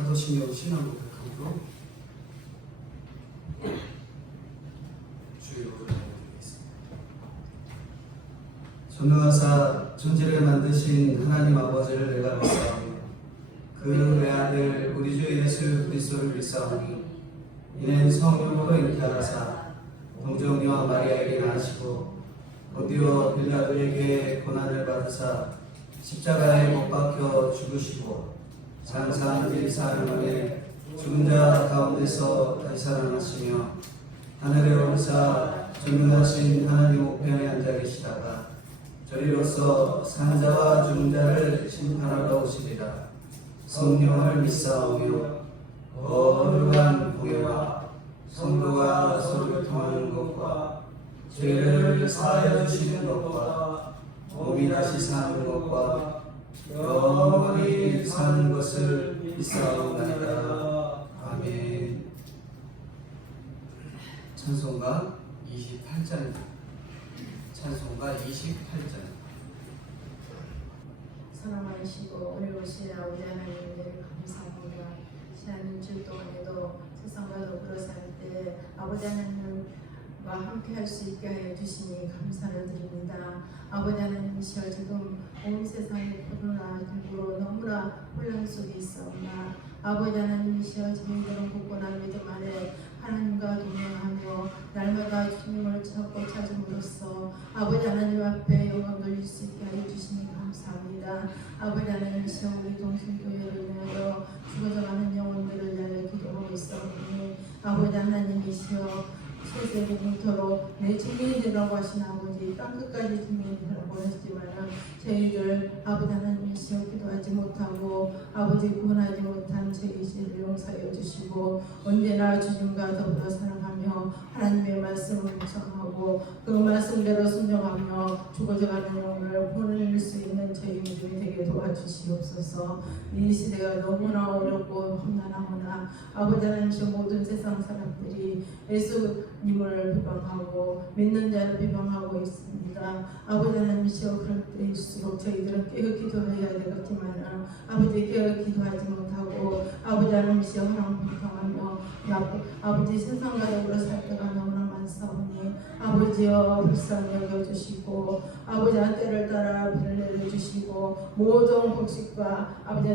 사도신경 신앙 고백하므로 주의 노를 드리겠습니다. 전능하사 천지를 만드신 하나님 아버지를 내가 믿사오며 그 외아들 우리 주 예수 그리스도를 믿사오니 이는 성령으로 잉태하사 동정녀 마리아에게 나시고 본디오 빌라도에게 고난을 받으사 십자가에 못 박혀 죽으시고 장사한 사흘 만에 죽은 자 가운데서 다시 살아나시며 하늘에 오르사 전능하신 하나님 우편에 앉아 계시다가 저리로서 산자와 죽은 자를 심판하러 오시리라. 성령을 믿사오며 거룩한 공예와 성도가 서로 교통하는 것과 죄를 사하여 주시는 것과 몸이 다시 사는 것과 영원히 사는 것을 믿사옵나이다. 아멘. 찬송가 28장. 찬송가 28장. 사랑하시고 오늘 오신 아버지 하나님을 감사합니다. 지난 주 동안에도 세상과 더불어 살 때 아버지 하나님과 함께 할 수 있게 하여 주시니 감사를 드립니다. 아버지 하나님이시여 지금 온 세상이 코로나19로 너무나 혼란 속에 있사오나 아버지 하나님이시여 저희들은 굳건한 믿음 안에 하나님과 동행하며 날마다 주님을 찾고 찾음으로써 아버지 하나님 앞에 영광 돌릴 수 있게 하여 주시니 감사합니다. 아버지 하나님이시여 우리 동심교회를 위하여 죽어져가는 영혼들을 위하여 기도하고 있사오니 아버지 하나님이시여 세세의 공터로 내 주민이 되라고 하신 아버지 땅끝까지 주민이 되라고 하시지만 저희를 아버지 하나님이시여 기도하지 못하고 아버지 구원하지 못한 저희 죄를 용서해 주시고 언제나 주님과 더불어 사랑하며 하나님의 말씀을 묵상하고 그 말씀대로 순종하며 죽어져가는 영혼을 보낼 수 있는 저희 믿음이 되게 도와주시옵소서. 이 시대가 너무나 어렵고 험난하구나. 아버지 하나님이시여 모든 세상 사람들이 예수님을 비방하고 믿는 자를 비방하고 있습니다. 아버지 하나님이시여 그럴 때일수록 저희들은 깨어 기도해야 되겠지만 아버지 깨어 기도하지 못하고 아버지 하나님이시여 하나님을 아버지 세상과 더불어 살 때가 너무나 많사오니 아버지여 불쌍히 여겨주시고 아버지 때를 따라 비를 내려주시고 모든 곡식과 아버지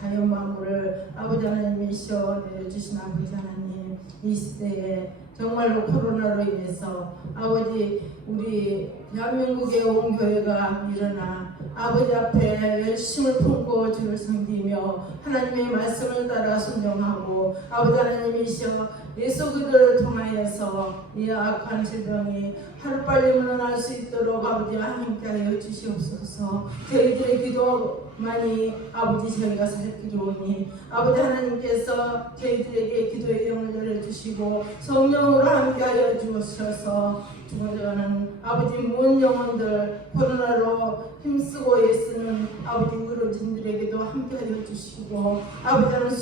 자연 만물을 아버지 하나님이시여 내려주신 아버지 하나님 이 시대에 정말로 코로나로 인해서 아버지 우리 대한민국의 온 교회가 일어나 아버지 앞에 열심을 품고 주를 섬기며 하나님의 말씀을 따라 순종하고 아버지 하나님이시여 예수 그리스도를 통하여서 이 악한 질병이 하루빨리 물러날 수 있도록 아버지 하나님께 하여 주시옵소서. 저희들의 기도만이 아버지 저희가 살 기도오니 아버지 하나님께서 저희들에게 기도의 영을 열어주시고 성령으로 함께 하여 주셔서 죽어져가는 아버지 모든 영혼들 코로나로 힘쓰고 애쓰는 아버지 의료진들에게도 함께 하여 주시고 아버지 하나님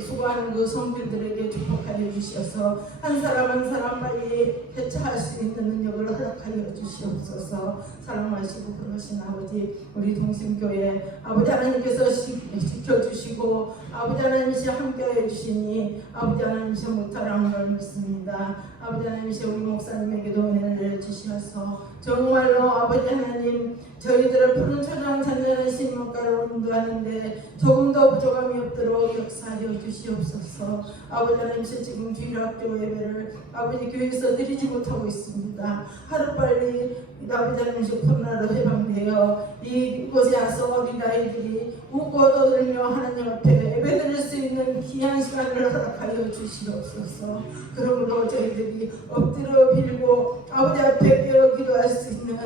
수고하는 그 성도들에게 축복하여 주셔서 한 사람 한 사람 빨리 회차할 수 있는 능력을 허락하여 주시옵소서. 사랑하시고 그러신 아버지 우리 동심교회 아버지 하나님께서 지켜주시고 아버지 하나님이시 함께하여 주시니 아버지 하나님이시 못하라는 걸 믿습니다. 아버지 하나님이시 우리 목사님에게도 은혜를 내주셔서 정말로 아버지 하나님 저희들을 푸른 초장 잔잔한 신목가로 인도하는데 조금 더 부족함이 없도록 역사하여 주시옵소서. 아버지 하나님이시 지금 주일학교 예배를 아버지 교회에서 드리지 못하고 있습니다. 하루빨리 아버지 하나님이시 코로나로 해방되어 이곳에 와서 어린아이들이 웃고 떠들며 하나님 앞에 예배드릴 수 있는 귀한 시간을 허락하여 주시옵소서. 그러므로 저희들이 엎드려 빌고 아버지 앞에 깨어 기도할 수 있는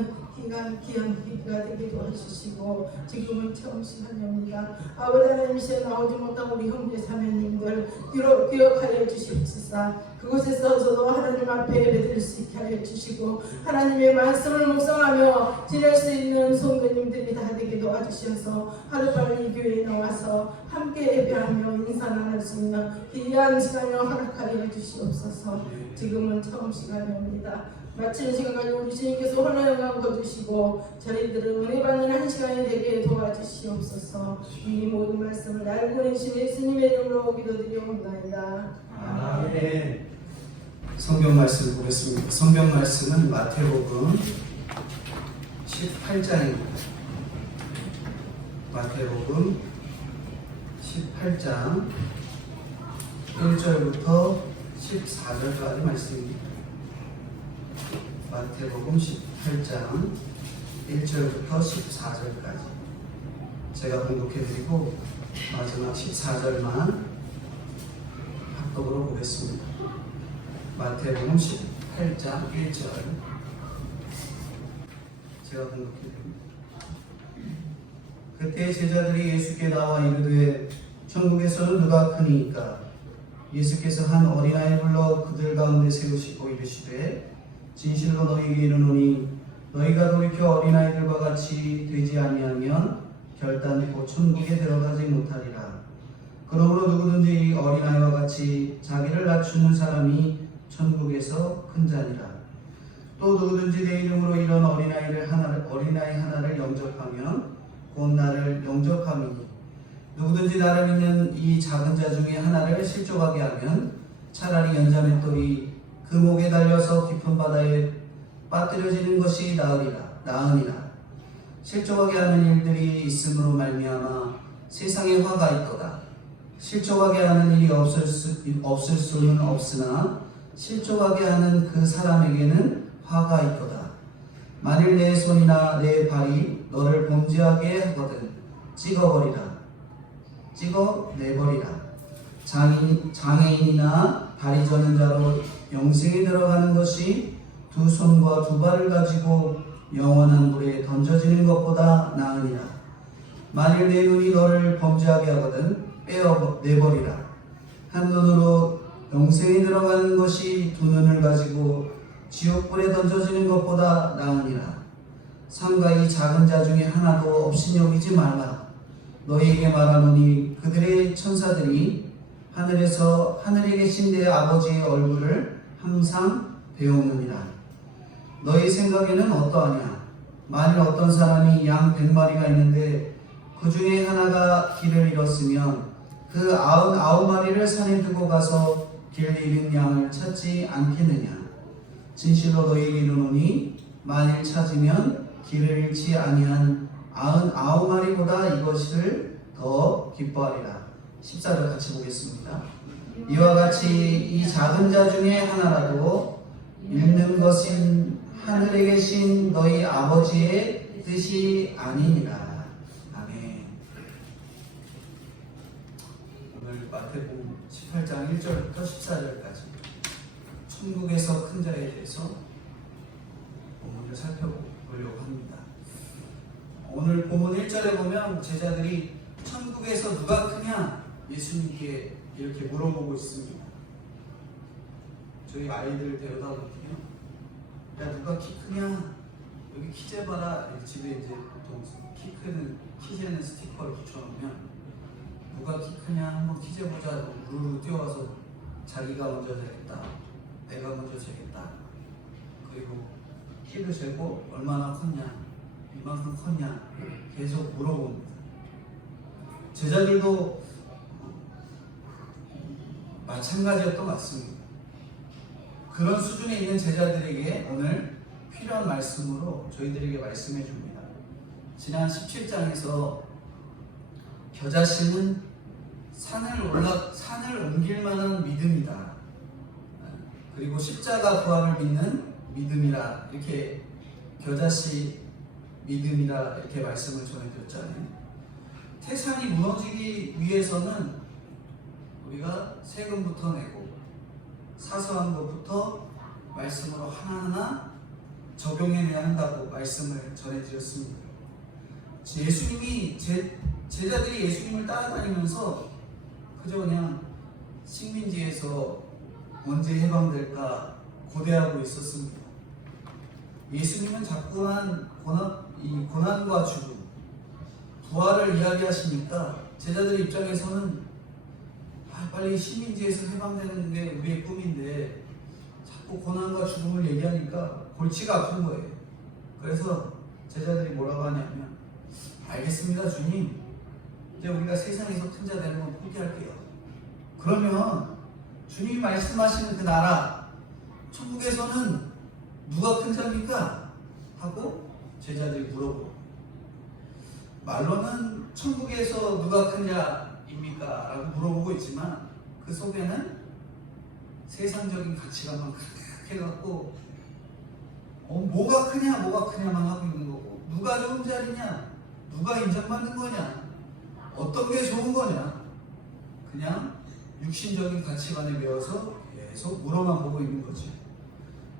귀한 기도가 되게 도와주시고 지금은 처음 시간입니다. 아버지 하나님이시여 나오지 못한 우리 형제 자매님들 기억하여 주시옵소서. 그곳에서도 하나님 앞에 예배드릴 수 있게 하여 주시고 하나님의 말씀을 묵상하며 지낼 수 있는 성도님들이 다 되게 도와주셔서 하루빨리 교회에 나와서 함께 예배하며 인사 나눌 수 있는 귀한 시간을 허락하여 주시옵소서. 지금은 처음 시간입니다. 마치는 시간까지 우리 주님께서 홀라영광 거두시고 저희들은 은혜 받는 한 시간이 되게 도와주시옵소서. 이 모든 말씀을 날 보내신 예수님의 이름으로 기도드리옵나이다. 아멘. 성경 말씀 보겠습니다. 성경 말씀은 마태복음 18장입니다. 마태복음 18장 1절부터 14절까지 말씀입니다. 마태복음 18장 1절부터 14절까지 제가 봉독해드리고 마지막 14절만 합독으로 보겠습니다. 마태복음 18장 1절 제가 봉독해드립니다. 그때 제자들이 예수께 나와 이르되 천국에서는 누가 크니까? 예수께서 한 어린아이 불러 그들 가운데 세우시고 이르시되 진실로 너희에게 이르노니 너희가 돌이켜 어린아이들과 같이 되지 아니하면 결단코 천국에 들어가지 못하리라. 그러므로 누구든지 이 어린아이와 같이 자기를 낮추는 사람이 천국에서 큰 자니라. 또 누구든지 내 이름으로 이런 어린아이 하나를 영접하면 곧 나를 영접함이니 누구든지 나를 믿는 이 작은 자 중에 하나를 실족하게 하면 차라리 연자맷돌이 그 목에 달려서 깊은 바다에 빠뜨려지는 것이 나으니라. 실족하게 하는 일들이 있음으로 말미암아 세상에 화가 있도다. 실족하게 하는 일이 없을 수는 없으나 실족하게 하는 그 사람에게는 화가 있도다. 만일 내 손이나 내 발이 너를 범죄하게 하거든 찍어내버리라. 장애인이나 다리 저는 자로 영생에 들어가는 것이 두 손과 두 발을 가지고 영원한 물에 던져지는 것보다 나으니라. 만일 내 눈이 너를 범죄하게 하거든 빼어내버리라. 한 눈으로 영생에 들어가는 것이 두 눈을 가지고 지옥불에 던져지는 것보다 나으니라. 삼가 이 작은 자 중에 하나도 없이 여기지 말라. 너희에게 말하노니 그들의 천사들이 하늘에 계신 내 아버지의 얼굴을 항상 배우느니라. 너희 생각에는 어떠하냐? 만일 어떤 사람이 양 100마리가 있는데 그 중에 하나가 길을 잃었으면 그 99마리를 산에 두고 가서 길 잃은 양을 찾지 않겠느냐? 진실로 너희에게 이르노니 만일 찾으면 길을 잃지 아니한 99마리보다 이것을 더 기뻐하리라. 14절 같이 보겠습니다. 이와 같이 이 작은 자 중에 하나라도 잃는 것은 하늘에 계신 너희 아버지의 뜻이 아니니라. 아멘. 오늘 마태복음 18장 1절부터 14절까지 천국에서 큰 자에 대해서 본문을 살펴보려고 합니다. 오늘 본문 1절에 보면 제자들이 천국에서 누가 크냐 예수님께 이렇게 물어보고 있습니다. 저희 아이들 데려다 보거든요. 야 누가 키 크냐? 여기 키 재봐라. 집에 이제 보통 키 재는 스티커를 붙여놓으면 누가 키 크냐 한번 키 재보자. 우르르 뛰어와서 자기가 먼저 재겠다. 내가 먼저 재겠다. 그리고 키도 재고 얼마나 컸냐? 이만큼 컸냐? 계속 물어봅니다. 제자들도 마찬가지였던 것 같습니다. 그런 수준에 있는 제자들에게 오늘 필요한 말씀으로 저희들에게 말씀해 줍니다. 지난 17장에서 겨자씨는 산을 옮길 만한 믿음이다. 그리고 십자가 부활을 믿는 믿음이라 이렇게 겨자씨 믿음이라 이렇게 말씀을 전해드렸잖아요. 태산이 무너지기 위해서는 우리가 세금부터 내고 사소한 것부터 말씀으로 하나하나 적용해내야 한다고 말씀을 전해드렸습니다. 예수님이 제자들이 예수님을 따라다니면서 그저 그냥 식민지에서 언제 해방될까 고대하고 있었습니다. 예수님은 자꾸만 고난과 죽음, 부활을 이야기하시니까 제자들 입장에서는 빨리 식민지에서 해방되는 게 우리의 꿈인데 자꾸 고난과 죽음을 얘기하니까 골치가 아픈 거예요. 그래서 제자들이 뭐라고 하냐면, 알겠습니다 주님, 이제 우리가 세상에서 큰 자 되는 건 포기할게요. 그러면 주님이 말씀하시는 그 나라 천국에서는 누가 큰 자입니까? 하고 제자들이 물어보고, 말로는 천국에서 누가 큰 자입니까? 라고 물어보고 있지만 그 속에는 세상적인 가치관만 가득해갖고 뭐가 크냐만 하고 있는 거고, 누가 좋은 자리냐, 누가 인정받는 거냐, 어떤 게 좋은 거냐, 그냥 육신적인 가치관에 매여서 계속 물어만 보고 있는 거지.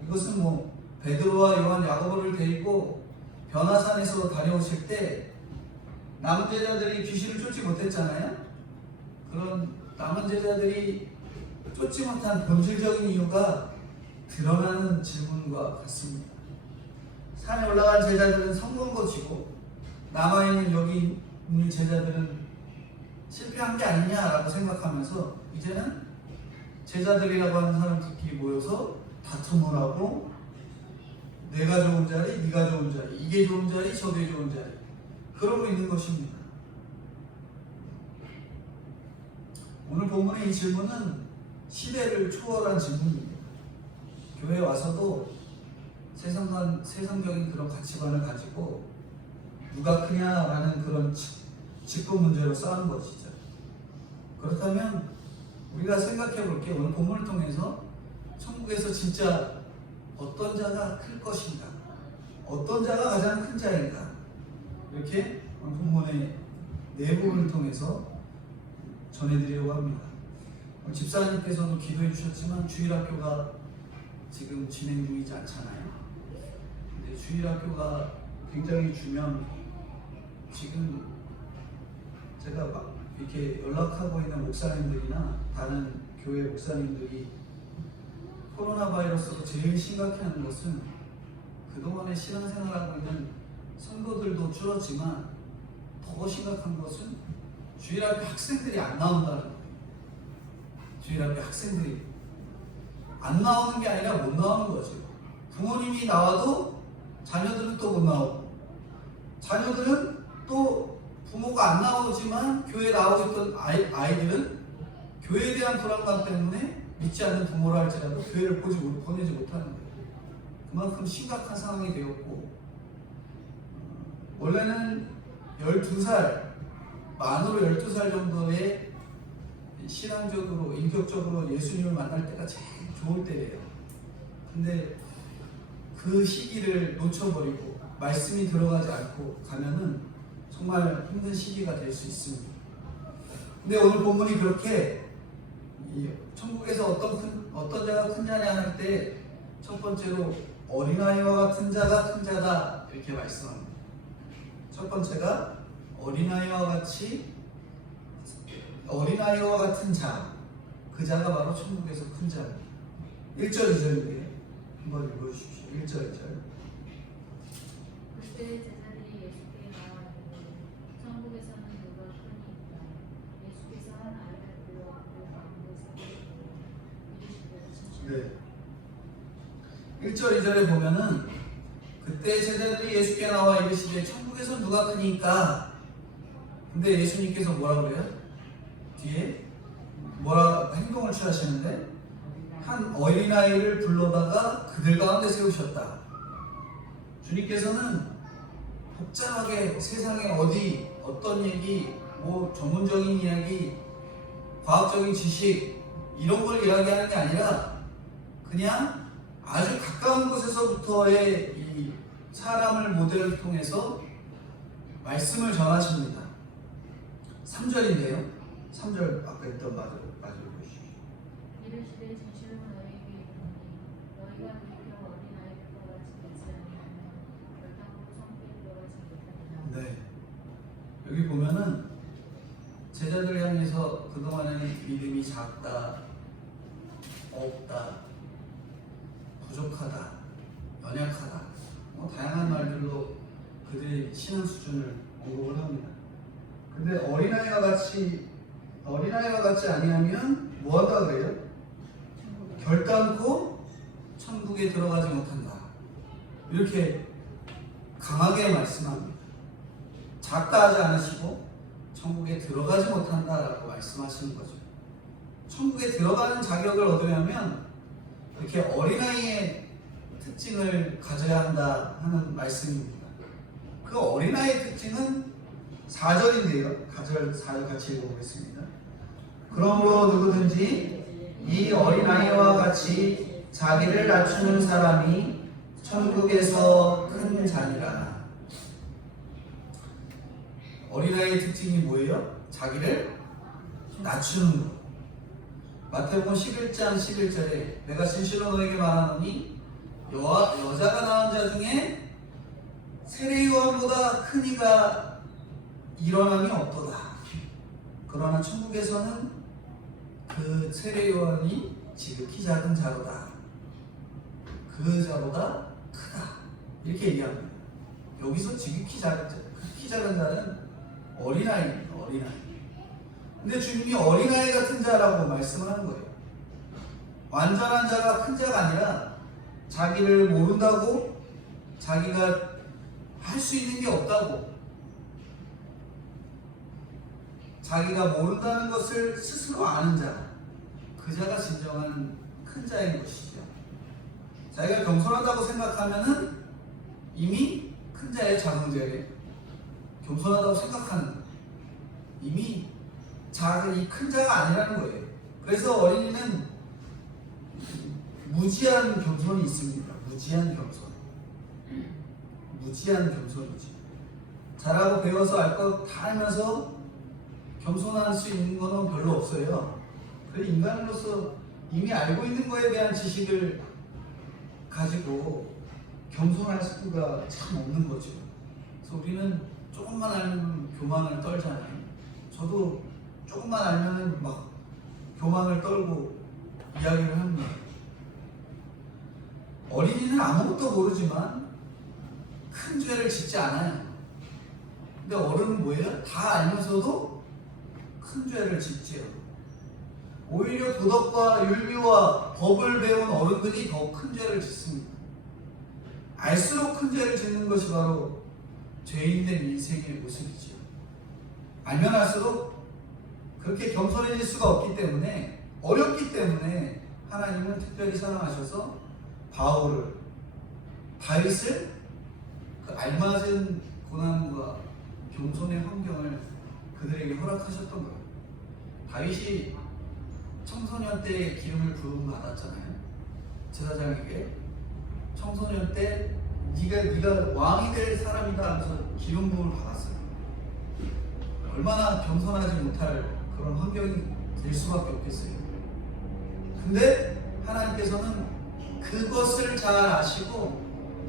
이것은 뭐 베드로와 요한, 야고보를 데리고 변화산에서 다녀오실 때 남은 제자들이 귀신을 쫓지 못했잖아요. 그런 남은 제자들이 쫓지 못한 본질적인 이유가 드러나는 질문과 같습니다. 산에 올라간 제자들은 성공 거치고 남아있는 여기 있는 제자들은 실패한 게 아니냐라고 생각하면서 이제는 제자들이라고 하는 사람들끼리 모여서 다툼을 하고, 내가 좋은 자리, 네가 좋은 자리, 이게 좋은 자리, 저게 좋은 자리, 그러고 있는 것입니다. 오늘 본문의 이 질문은 시대를 초월한 질문입니다. 교회에 와서도 세상적인 그런 가치관을 가지고 누가 크냐라는 그런 직분 문제로 싸우는 것이죠. 그렇다면 우리가 생각해 볼게요. 오늘 본문을 통해서 천국에서 진짜 어떤 자가 클 것인가, 어떤 자가 가장 큰 자인가, 이렇게 오늘 본문의 내부를 통해서 전해드리려고 합니다. 집사님께서도 기도해 주셨지만 주일학교가 지금 진행 중이지 않잖아요. 근데 주일학교가 굉장히 주면, 지금 제가 막 이렇게 연락하고 있는 목사님들이나 다른 교회 목사님들이 코로나 바이러스로 제일 심각해하는 것은 그동안에 신앙생활하고 있는 성도들도 줄었지만 더 심각한 것은 주일학교 학생들이 안 나온다는 거예요. 주일학교 학생들이 안 나오는 게 아니라 못 나오는 거죠. 부모님이 나와도 자녀들은 또 못 나오고, 자녀들은 또 부모가 안 나오지만 교회에 나오고 있던 아이들은 교회에 대한 불안감 때문에 믿지 않는 부모라 할지라도 교회를 보내지 못하는 거예요. 그만큼 심각한 상황이 되었고, 원래는 12살, 만으로 12살 정도의 신앙적으로, 인격적으로 예수님을 만날 때가 제일 좋을 때예요. 근데 그 시기를 놓쳐버리고 말씀이 들어가지 않고 가면은 정말 힘든 시기가 될 수 있습니다. 근데 오늘 본문이 그렇게 천국에서 어떤 자가 큰 자냐 할 때 첫 번째로 어린아이와 같은 자가 큰 자다, 이렇게 말씀합니다. 첫 번째가 어린아이와 같은 자, 그 자가 바로 천국에서 큰 자입니다. 1절 2절인데 한번 읽어주십시오. 1절 2절. 그때 제자들이 예수께 나와가지고 천국에서는 누가 크니까 예수께서 한 아이를 불러 그 가운데서 이르시되 네. 1절 2절에 보면은 그때 제자들이 예수께 나와 이르시되 천국에서 누가 크니까, 근데 예수님께서 뭐라 그래요? 뒤에 뭐라 행동을 취하시는데, 한 어린아이를 불러다가 그들 가운데 세우셨다. 주님께서는 복잡하게 세상에 어떤 얘기, 뭐 전문적인 이야기, 과학적인 지식 이런 걸 이야기하는 게 아니라 그냥 아주 가까운 곳에서부터의 이 사람을 모델을 통해서 말씀을 전하십니다. 3절인데요. 3절 아까 했던 말을 보시죠. 이르시되 진실로 너희에게 이르노니 너희가 비교 어린아이를 떠가지 않지 아니하면 결단코 천국에 들어가지 못하리라. 네. 여기 보면은 제자들 향해서 그동안에는 믿음이 작다, 없다, 부족하다, 연약하다, 다양한 말들로 그들의 신앙 수준을 언급을 합니다. 근데 어린아이와 같지 아니하면 뭐 한다 그래요? 결단코 천국에 들어가지 못한다. 이렇게 강하게 말씀합니다. 작다 하지 않으시고 천국에 들어가지 못한다라고 말씀하시는 거죠. 천국에 들어가는 자격을 얻으려면 이렇게 어린아이의 특징을 가져야 한다 하는 말씀입니다. 그 어린아이의 특징은 4절인데요. 4절 같이 읽어보겠습니다. 그러므로 누구든지 이 어린아이와 같이 자기를 낮추는 사람이 천국에서 큰 자니라. 어린아이의 특징이 뭐예요? 자기를 낮추는 것. 마태복음 11장 11절에 내가 진실로 너에게 말하노니 여자가 낳은 자 중에 세례요한보다 큰 이가 일어남이 없도다. 그러나 천국에서는 그 세례요한이 지극히 작은 자로다. 그 자보다 크다. 이렇게 얘기합니다. 여기서 지극히 작은 자, 크기 작은 자는 어린아이입니다. 어린아이. 근데 주님이 어린아이 같은 자라고 말씀하는 거예요. 완전한 자가 큰 자가 아니라 자기를 모른다고, 자기가 할 수 있는 게 없다고, 자기가 모른다는 것을 스스로 아는 자, 그 자가 진정한 큰 자인 것이죠. 자기가 겸손하다고 생각하면은 이미 큰 자의 자성제에 겸손하다고 생각하는 거예요. 이미 이 큰 자가 아니라는 거예요. 그래서 어린이는 무지한 겸손이 있습니다. 무지한 겸손. 무지한 겸손이지. 잘하고 배워서 알 것 다 알면서 겸손할 수 있는 거는 별로 없어요. 그래서 인간으로서 이미 알고 있는 거에 대한 지식을 가지고 겸손할 수가 참 없는 거죠. 그래서 우리는 조금만 알면 교만을 떨잖아요. 저도 조금만 알면은 막 교만을 떨고 이야기를 합니다. 어린이는 아무것도 모르지만 큰 죄를 짓지 않아요. 근데 어른은 뭐예요? 다 알면서도 큰 죄를 짓지요. 오히려 도덕과 율비와 법을 배운 어른들이 더 큰 죄를 짓습니다. 알수록 큰 죄를 짓는 것이 바로 죄인된 인생의 모습이지요. 알면 알수록 그렇게 겸손해질 수가 없기 때문에, 어렵기 때문에 하나님은 특별히 사랑하셔서 다윗을 그 알맞은 고난과 겸손의 환경을 그들에게 허락하셨던 거예요. 다윗이 청소년 때 기름을 부음 받았잖아요. 제사장에게 청소년 때 네가 왕이 될 사람이다 하면서 기름 부음을 받았어요. 얼마나 겸손하지 못할 그런 환경이 될 수밖에 없겠어요. 근데 하나님께서는 그것을 잘 아시고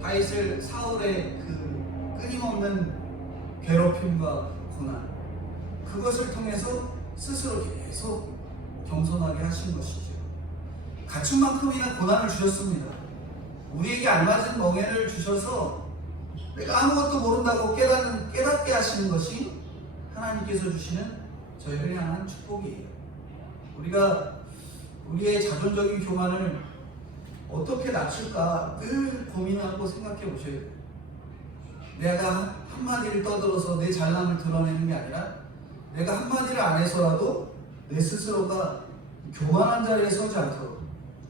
다윗을 사울의 그 끊임없는 괴롭힘과 고난, 그것을 통해서 스스로 계속 겸손하게 하신 것이죠. 갖춘 만큼이나 고난을 주셨습니다. 우리에게 알맞은 멍에를 주셔서 내가 아무것도 모른다고 깨닫게 하시는 것이 하나님께서 주시는 저희를 향한 축복이에요. 우리가 우리의 자존적인 교만을 어떻게 낮출까 늘 고민하고 생각해 보셔야 돼요. 내가 한마디를 떠들어서 내 잘남을 드러내는 게 아니라 내가 한마디를 안 해서라도 내 스스로가 교만한 자리에 서지 않도록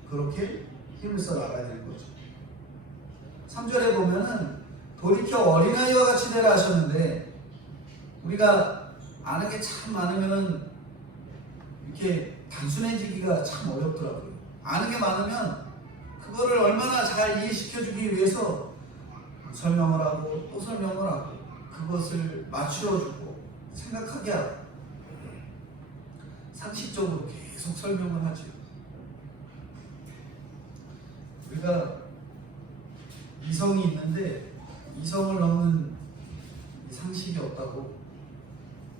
그렇게 힘을 써 나가야 되는 거죠. 3절에 보면은 돌이켜 어린아이와 같이 되라 하셨는데, 우리가 아는 게 참 많으면 이렇게 단순해지기가 참 어렵더라고요. 아는 게 많으면 그거를 얼마나 잘 이해시켜주기 위해서 설명을 하고 또 설명을 하고 그것을 맞추어주고 생각하게 하고 상식적으로 계속 설명을 하죠. 우리가 이성이 있는데 이성을 넘는 상식이 없다고,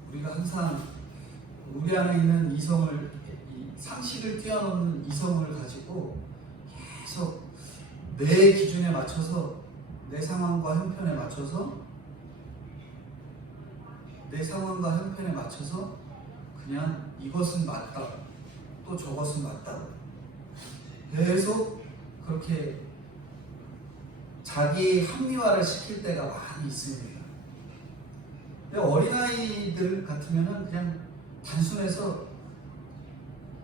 우리가 항상 우리 안에 있는 이성을, 상식을 뛰어넘는 이성을 가지고 계속 내 기준에 맞춰서, 내 상황과 형편에 맞춰서 그냥 이것은 맞다, 또 저것은 맞다, 계속 그렇게 자기 합리화를 시킬 때가 많이 있습니다. 근데 어린아이들 같으면은 그냥 단순해서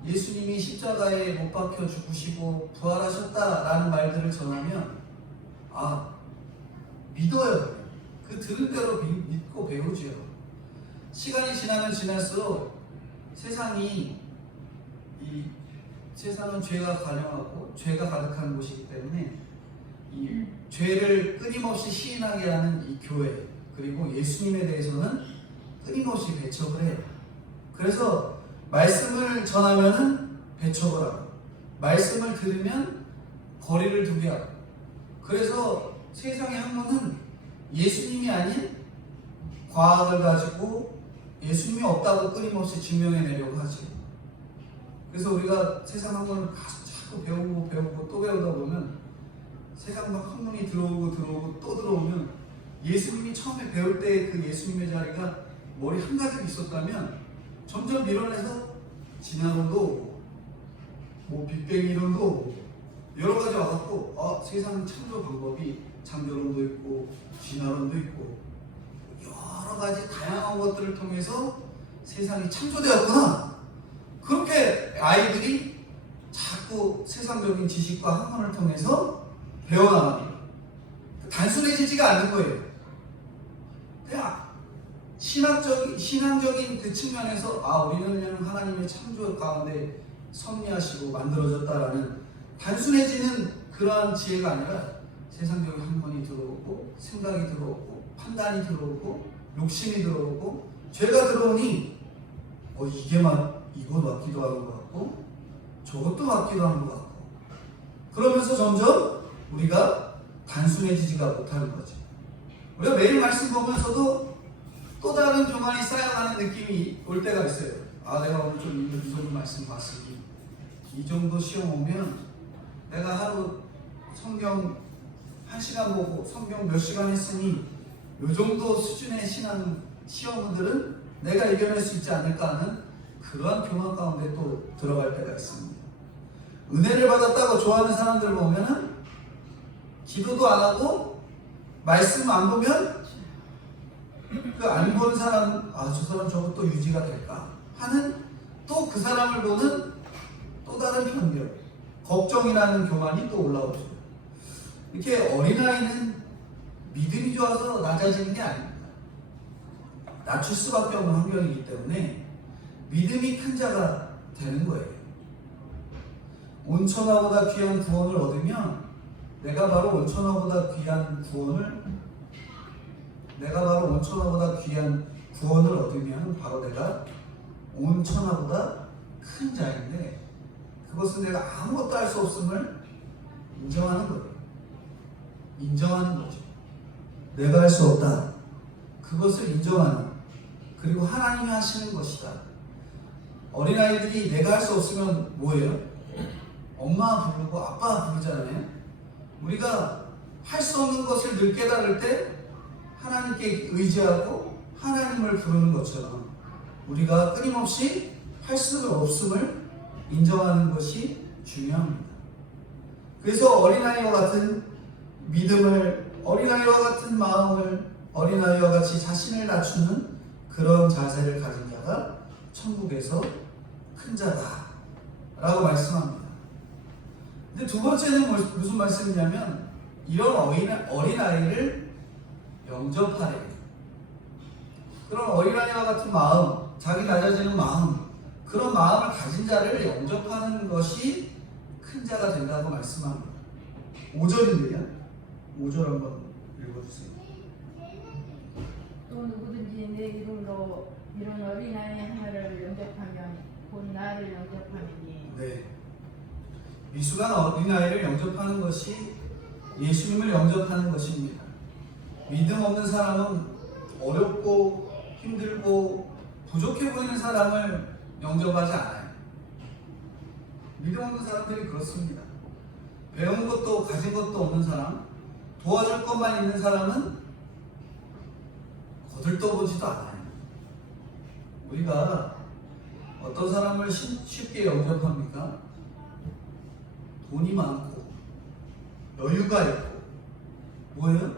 예수님이 십자가에 못 박혀 죽으시고 부활하셨다라는 말들을 전하면 믿어요. 그 들은 대로 믿고 배우죠. 시간이 지나면 지날수록 세상은 죄가 관영하고 죄가 가득한 곳이기 때문에 이 죄를 끊임없이 시인하게 하는 이 교회, 그리고 예수님에 대해서는 끊임없이 배척을 해요. 그래서 말씀을 전하면은 배척을 하고, 말씀을 들으면 거리를 두게 하고, 그래서 세상의 학문은 예수님이 아닌 과학을 가지고 예수님이 없다고 끊임없이 증명해내려고 하지. 그래서 우리가 세상 학문을 자꾸 배우고 또 배우다 보면 세상 막 학문이 들어오고 또 들어오면 예수님이 처음에 배울 때 그 예수님의 자리가 머리 한가득 있었다면 점점 밀어내서 진화론도 오고 뭐 빅뱅 이론도 오고 여러 가지 와갖고 세상 창조 방법이 창조론도 있고 진화론도 있고 여러 가지 다양한 것들을 통해서 세상이 창조되었구나. 그렇게 아이들이 자꾸 세상적인 지식과 학문을 통해서 배워나갑니다. 단순해지지가 않는 거예요. 그냥 신앙적인 그 측면에서 우리는 그냥 하나님의 창조 가운데 섭리하시고 만들어졌다라는 단순해지는 그러한 지혜가 아니라 세상적인 학문이 들어오고 생각이 들어오고 판단이 들어오고 욕심이 들어오고 죄가 들어오니 이거 맞기도 하는 것 같고 저것도 맞기도 하는 것 같고 그러면서 점점 우리가 단순해지지가 못하는 거죠. 우리가 매일 말씀 보면서도 또 다른 교만이 쌓여가는 느낌이 올 때가 있어요. 내가 오늘 좀 이 정도 말씀 봤으니 이 정도 시험 오면 내가 하루 성경 1시간 보고 성경 몇 시간 했으니 이 정도 수준의 신앙 시험들은 내가 이겨낼 수 있지 않을까 하는 그러한 교만 가운데 또 들어갈 때가 있습니다. 은혜를 받았다고 좋아하는 사람들 보면은 기도도 안 하고 말씀 안 보면 그 안 본 사람 저 사람 저것도 유지가 될까 하는 또 그 사람을 보는 또 다른 편견, 걱정이라는 교만이 또 올라오죠. 이렇게 어린아이는 믿음이 좋아서 낮아지는 게 아닙니다. 낮출 수밖에 없는 환경이기 때문에 믿음이 큰 자가 되는 거예요. 온천하보다 귀한 구원을 얻으면 내가 바로 온천하보다 귀한 구원을 얻으면 바로 내가 온천하보다 큰 자인데 그것은 내가 아무것도 할 수 없음을 인정하는 거예요. 인정하는 거죠. 내가 할 수 없다. 그것을 인정하는, 그리고 하나님이 하시는 것이다. 어린아이들이 내가 할 수 없으면 뭐예요? 엄마 부르고 아빠 부르잖아요. 우리가 할 수 없는 것을 늘 깨달을 때 하나님께 의지하고 하나님을 부르는 것처럼 우리가 끊임없이 할 수 없음을 인정하는 것이 중요합니다. 그래서 어린아이와 같은 믿음을, 어린아이와 같은 마음을, 어린아이와 같이 자신을 낮추는 그런 자세를 가진 자가 천국에서 큰 자다 라고 말씀합니다. 근데 두 번째는 무슨 말씀이냐면 이런 어린아이를 영접하래요. 그런 어린아이와 같은 마음, 자기 낮아지는 마음, 그런 마음을 가진 자를 영접하는 것이 큰 자가 된다고 말씀합니다. 5절인데요. 5절 한번 읽어주세요. 또 누구든지 내 이름으로 이런 어린아이 하나를 영접하면 곧 나를 영접하느니. 네. 미숙한 어린아이를 영접하는 것이 예수님을 영접하는 것입니다. 믿음 없는 사람은 어렵고 힘들고 부족해 보이는 사람을 영접하지 않아요. 믿음 없는 사람들이 그렇습니다. 배운 것도 가진 것도 없는 사람, 도와줄 것만 있는 사람은 거들떠보지도 않아요. 우리가 어떤 사람을 쉽게 영접합니까? 돈이 많고 여유가 있고 뭐예요?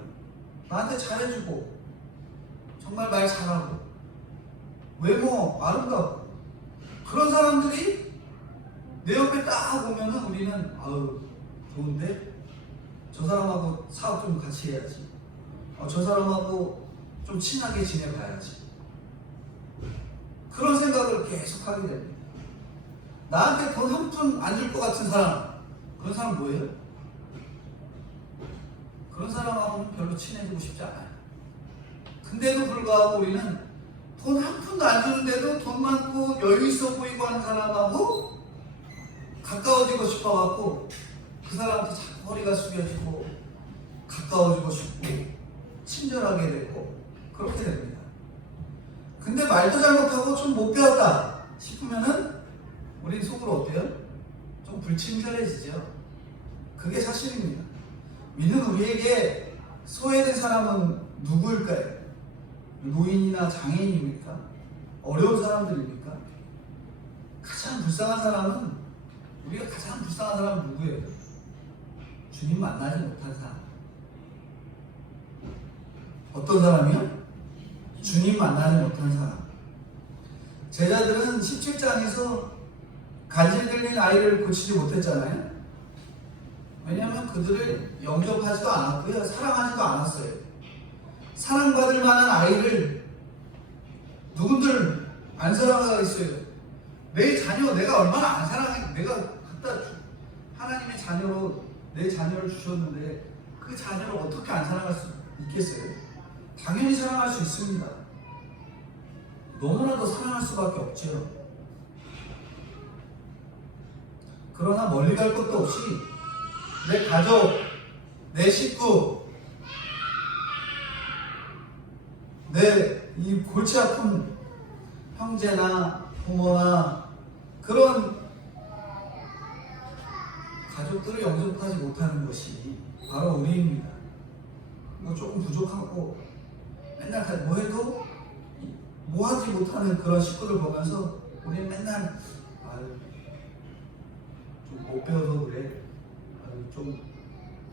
나한테 잘해주고 정말 말 잘하고 외모 아름답고 그런 사람들이 내 옆에 딱 오면은 우리는 아유 좋은데 저 사람하고 사업 좀 같이 해야지. 저 사람하고 좀 친하게 지내봐야지. 그런 생각을 계속 하게 됩니다. 나한테 돈 한 푼 안 줄 것 같은 사람, 그런 사람 뭐예요? 그런 사람하고는 별로 친해지고 싶지 않아요. 근데도 불구하고 우리는 돈 한 푼도 안 주는데도 돈 많고 여유 있어 보이고 하는 사람하고 가까워지고 싶어갖고 그 사람한테 자꾸 허리가 숙여지고 가까워지고 싶고 친절하게 되고 그렇게 됩니다. 근데 말도 잘못하고 좀 못 배웠다 싶으면은 우린 속으로 어때요? 좀 불친절해지죠. 그게 사실입니다. 믿는 우리에게 소외된 사람은 누구일까요? 노인이나 장애인입니까? 어려운 사람들입니까? 가장 불쌍한 사람은 우리가 가장 불쌍한 사람은 누구예요? 주님 만나지 못한 사람. 어떤 사람이요? 주님 만나지 못한 사람. 제자들은 17장에서 간질 들린 아이를 고치지 못했잖아요. 왜냐하면 그들을 영접하지도 않았고요. 사랑하지도 않았어요. 사랑받을 만한 아이를 누군들 안 사랑하겠어요. 내 자녀 내가 얼마나 안 사랑해. 내가 하나님의 자녀로 내 자녀를 주셨는데 그 자녀를 어떻게 안 사랑할 수 있겠어요? 당연히 사랑할 수 있습니다. 너무나도 사랑할 수밖에 없죠. 그러나 멀리 갈 것도 없이 내 가족, 내 식구, 내 이 골치 아픈 형제나 부모나 그런 가족들을 영접하지 못하는 것이 바로 우리입니다. 뭐 조금 부족하고 맨날 뭐 해도 뭐 하지 못하는 그런 식구들 보면서 우리는 맨날 좀 못 배워서 그래, 좀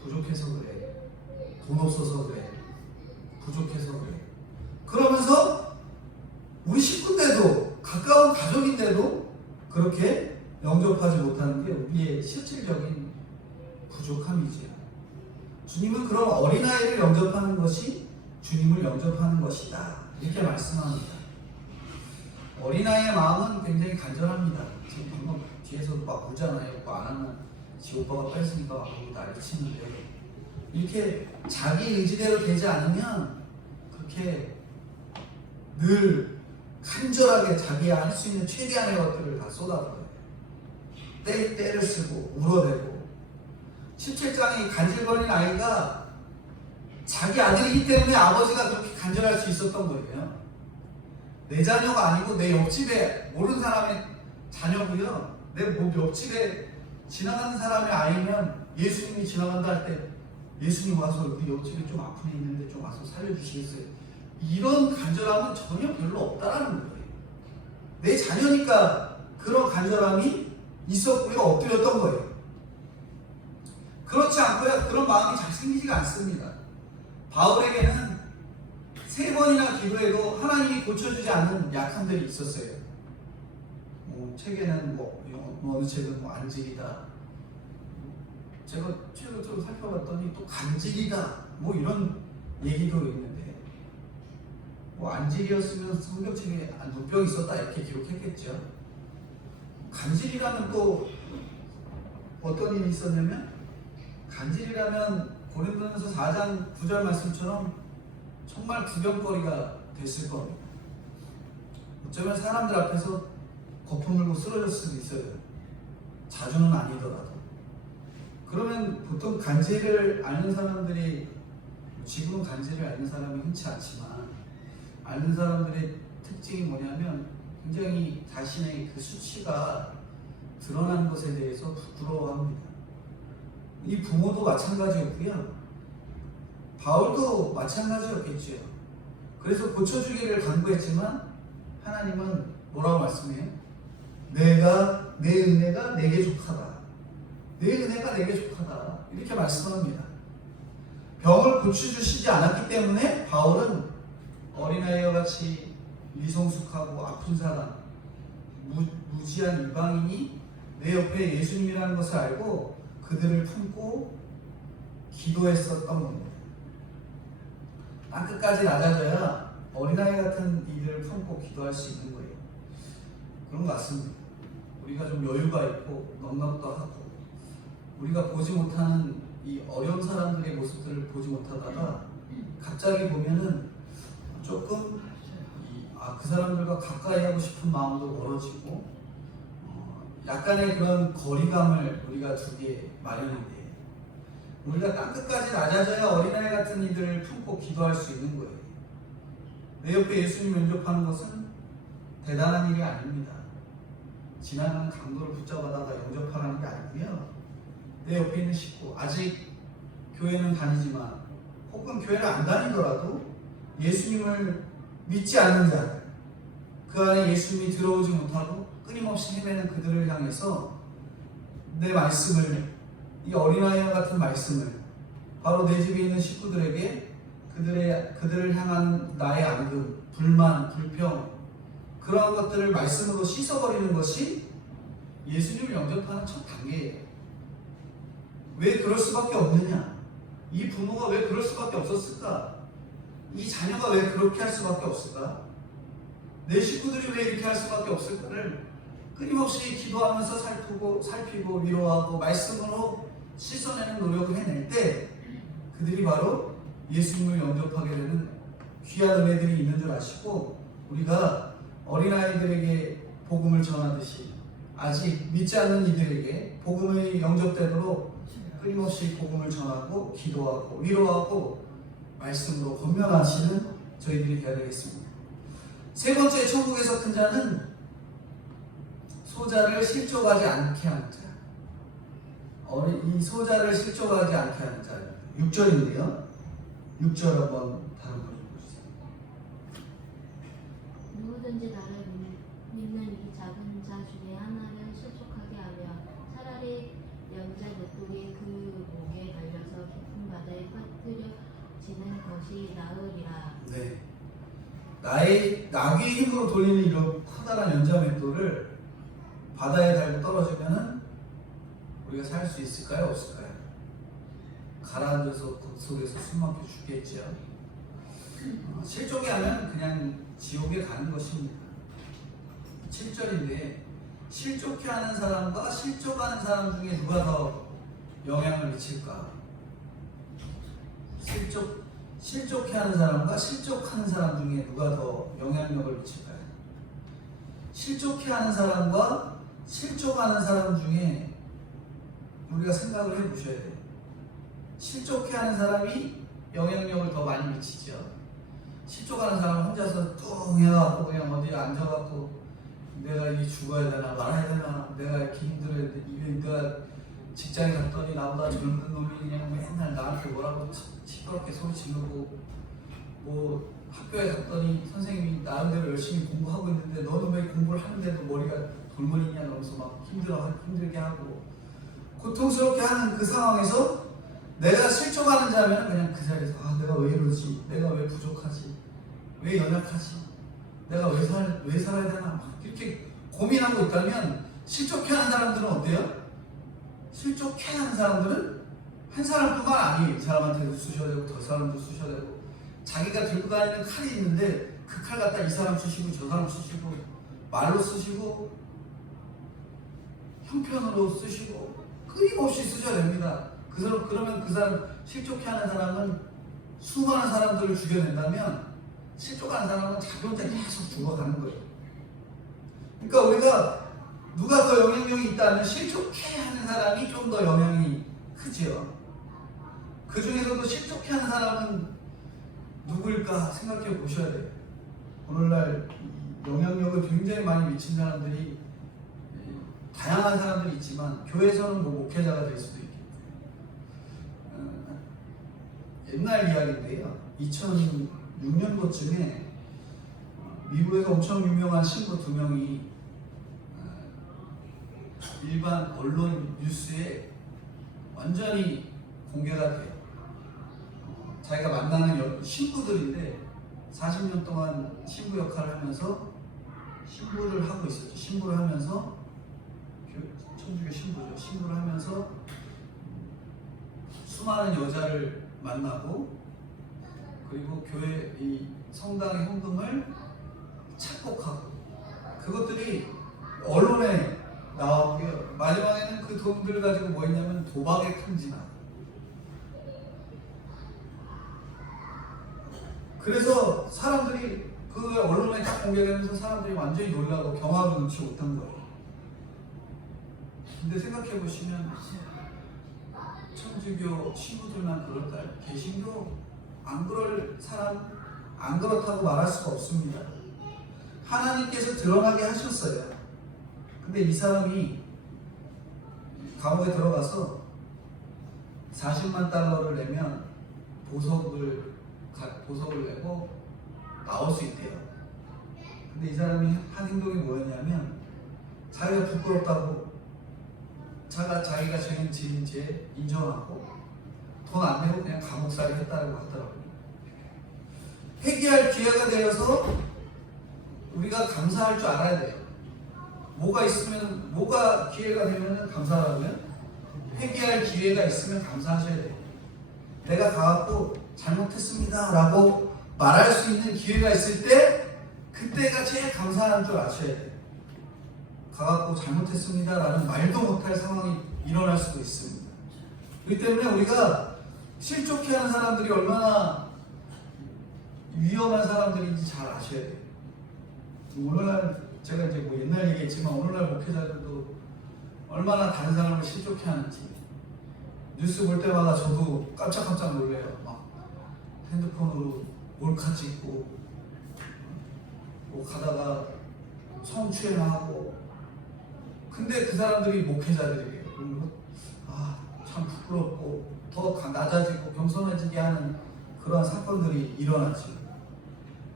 부족해서 그래, 돈 없어서 그래, 부족해서 그래. 그러면서 우리 식구인데도 가까운 가족인데도 그렇게 영접하지 못하는 게 우리의 실질적인 부족함이지요. 주님은 그런 어린아이를 영접하는 것이 주님을 영접하는 것이다 이렇게 말씀합니다. 어린아이의 마음은 굉장히 간절합니다. 지금 방금 뒤에서 막 울잖아요. 뭐 안 하면 지 오빠가 뺐으니까 막 난리 치는데 이렇게 자기 의지대로 되지 않으면 그렇게 늘 간절하게 자기가 할 수 있는 최대한의 것들을 다 쏟아부어요. 때를 쓰고 울어대고 17장에 간질거리는 아이가 자기 아들이기 때문에 아버지가 그렇게 간절할 수 있었던 거예요. 내 자녀가 아니고 내 옆집에 모르는 사람의 자녀고요. 내 옆집에 지나가는 사람의 아이면 예수님이 지나간다 할 때 예수님 와서 우리 옆집에 좀 아픈 애 있는데 좀 와서 살려주시겠어요? 이런 간절함은 전혀 별로 없다라는 거예요. 내 자녀니까 그런 간절함이 있었고요. 엎드렸던 거예요. 그렇지 않고요. 그런 마음이 잘 생기지가 않습니다. 바울에게는 3번이나 기도해도 하나님이 고쳐주지 않은 약함들이 있었어요. 책에는 어느 책은 안질이다. 제가 책을 좀 살펴봤더니 또 간질이다. 이런 얘기도 있는데 안질이었으면 성경책에 눈병이 있었다 이렇게 기록했겠죠. 간질이라면 또 어떤 일이 있었냐면 간질이라면 고린도전서 4장 9절 말씀처럼 정말 구경거리가 됐을 겁니다. 어쩌면 사람들 앞에서 거품 물고 쓰러질 수도 있어요. 자주는 아니더라도. 그러면 보통 간질을 앓는 사람들이 지금은 간질을 앓는 사람이 흔치 않지만 앓는 사람들의 특징이 뭐냐면 굉장히 자신의 그 수치가 드러나는 것에 대해서 부끄러워합니다. 이 부모도 마찬가지였고요. 바울도 마찬가지였겠죠. 그래서 고쳐주기를 간구했지만 하나님은 뭐라고 말씀해요? 내 은혜가 내게 족하다. 내 은혜가 내게 족하다. 이렇게 말씀합니다. 병을 고쳐주시지 않았기 때문에 바울은 어린아이와 같이 미성숙하고 아픈 사람, 무지한 이방인이 내 옆에 예수님이라는 것을 알고 그들을 품고 기도했었던 겁니다. 땅끝까지 낮아져야 어린아이 같은 이들을 품고 기도할 수 있는 거예요. 그런 것 같습니다. 우리가 좀 여유가 있고 넉넉도 하고 우리가 보지 못하는 이 어려운 사람들의 모습들을 보지 못하다가 갑자기 보면은 조금 그 사람들과 가까이 하고 싶은 마음도 멀어지고 약간의 그런 거리감을 우리가 두게 마련인데 우리가 땅끝까지 낮아져야 어린아이 같은 이들을 품고 기도할 수 있는 거예요. 내 옆에 예수님 영접하는 것은 대단한 일이 아닙니다. 지나가는 강도를 붙잡아다가 영접하라는 게 아니고요. 내 옆에 있는 식구, 아직 교회는 다니지만 혹은 교회를 안 다니더라도 예수님을 믿지 않는 자들, 그 안에 예수님이 들어오지 못하고 끊임없이 헤매는 그들을 향해서 내 말씀을, 이 어린아이와 같은 말씀을 바로 내 집에 있는 식구들에게 그들을 향한 나의 앙금, 불만, 불평 그러한 것들을 말씀으로 씻어버리는 것이 예수님을 영접하는 첫 단계예요. 왜 그럴 수밖에 없느냐? 이 부모가 왜 그럴 수밖에 없었을까? 이 자녀가 왜 그렇게 할 수밖에 없을까? 내 식구들이 왜 이렇게 할 수밖에 없을까를 끊임없이 기도하면서 살피고 위로하고 말씀으로 씻어내는 노력을 해낼 때 그들이 바로 예수님을 영접하게 되는 귀한 은혜들이 있는 줄 아시고 우리가 어린아이들에게 복음을 전하듯이 아직 믿지 않는 이들에게 복음이 영접되도록 끊임없이 복음을 전하고 기도하고 위로하고 말씀으로 권면하시는 저희들이 되어야 되겠습니다. 세 번째, 천국에서 큰 자는 소자를 실족하지 않게 하는 자. 이 소자를 실족하지 않게 하는 자. 6절인데요. 6절 한번 다른 분이 보시죠. 누구든지 나를 믿는 이 작은 자 중에 하나를 실족하게 하며 차라리 연자 메뚜기 그 목에 달려서 깊은 바다에 빠뜨려지는 것이 나으리라. 네. 나귀의 힘으로 돌리는 이런 커다란 연자 맷돌을 바다에 달고 떨어지면은 우리가 살 수 있을까요? 없을까요? 가라앉아서 그 속에서 숨막혀 죽겠죠. 실족이 하면 그냥 지옥에 가는 것입니다. 7절인데 실족해 하는 사람과 실족하는 사람 중에 누가 더 영향을 미칠까? 실족해 하는 사람과 실족하는 사람 중에 누가 더 영향력을 미칠까요? 실족해 하는 사람과 실족하는 사람 중에 우리가 생각을 해보셔야 돼요. 실족해 하는 사람이 영향력을 더 많이 미치죠. 실족하는 사람은 혼자서 뚱 해갖고 그냥 어디에 앉아갖고 내가 이게 죽어야 되나 말아야 되나 내가 이렇게 힘들어야 돼. 내가 직장에 갔더니 나보다 젊은 놈이 그냥 맨날 나한테 뭐라고 시끄럽게 소리 지르고 뭐 학교에 갔더니 선생님이 나름대로 열심히 공부하고 있는데 너는 왜 공부를 하는데도 머리가 돌머리냐 그러면서 막 힘들게 하고 고통스럽게 하는 그 상황에서 내가 실족하는 자면 그냥 그 자리에서 내가 왜 이러지? 내가 왜 부족하지? 왜 연약하지? 내가 왜 살아야 되나? 막 이렇게 고민하고 있다면 실족해하는 사람들은 어때요? 실족해하는 사람들은 한 사람뿐만 아니에요. 이 사람한테도 쑤셔야 되고 저 사람도 쑤셔야 되고 자기가 들고 다니는 칼이 있는데 그 칼 갖다 이 사람 쑤시고 저 사람 쑤시고 말로 쑤시고 형편으로 쑤시고 끊임없이 쑤셔야 됩니다. 그러면 그 사람 실족해하는 사람은 수많은 사람들을 죽여낸다면 실족하는 사람은 자기 혼자 계속 죽어가는 거예요. 그러니까 우리가 누가 더 영향력이 있다면 실족해하는 사람이 좀 더 영향이 크지요. 그 중에서도 실족해하는 사람은 누구일까 생각해 보셔야 돼요. 오늘날 영향력을 굉장히 많이 미친 사람들이 다양한 사람들이 있지만 교회에서는 뭐 목회자가 될 수도 있겠고 옛날 이야기인데요. 2006년도쯤에 미국에서 엄청 유명한 신부 2명이 일반 언론 뉴스에 완전히 공개가 돼요. 자기가 만나는 신부들인데 40년 동안 신부 역할을 하면서 신부를 하고 있었죠. 신부를 하면서 천주교 신부죠. 신부를 하면서 수많은 여자를 만나고 그리고 교회 이 성당의 헌금을 착복하고 그것들이 언론에 나왔고요. 마지막에는 그 돈들 가지고 뭐 했냐면 도박에 탕진하고 그래서 사람들이 그 언론에 딱 공개되면서 사람들이 완전히 놀라고 경악을 금치 못한 거예요. 근데 생각해 보시면 천주교 신부들만 그럴까요? 개신교 안 그럴 사람 안 그렇다고 말할 수가 없습니다. 하나님께서 드러나게 하셨어요. 근데 이 사람이 감옥에 들어가서 40만 달러를 내면 보석을 내고 나올 수 있대요. 근데 이 사람이 한 행동이 뭐였냐면 자기가 부끄럽다고 자기가 죄는 지은 죄 인정하고 돈 안 내고 그냥 감옥살이 했다고 하더라고요. 회개할 기회가 되어서 우리가 감사할 줄 알아야 돼요. 뭐가 기회가 되면 감사하면 회개할 기회가 있으면 감사하셔야 돼요. 내가 가갖고 잘못했습니다 라고 말할 수 있는 기회가 있을 때 그때가 제일 감사한 줄 아셔야 돼요. 가갖고 잘못했습니다 라는 말도 못할 상황이 일어날 수도 있습니다. 그렇기 때문에 우리가 실족해하는 사람들이 얼마나 위험한 사람들인지 잘 아셔야 돼요. 오늘날 제가 이제 뭐 옛날 얘기했지만 오늘날 목회자들도 얼마나 다른 사람을 실족해하는지 뉴스 볼 때마다 저도 깜짝깜짝 놀래요. 막 핸드폰으로 몰카 찍고 뭐 가다가 성추행하고 근데 그 사람들이 목회자들이에요. 참 부끄럽고 더 낮아지고 겸손해지게 하는 그러한 사건들이 일어나지.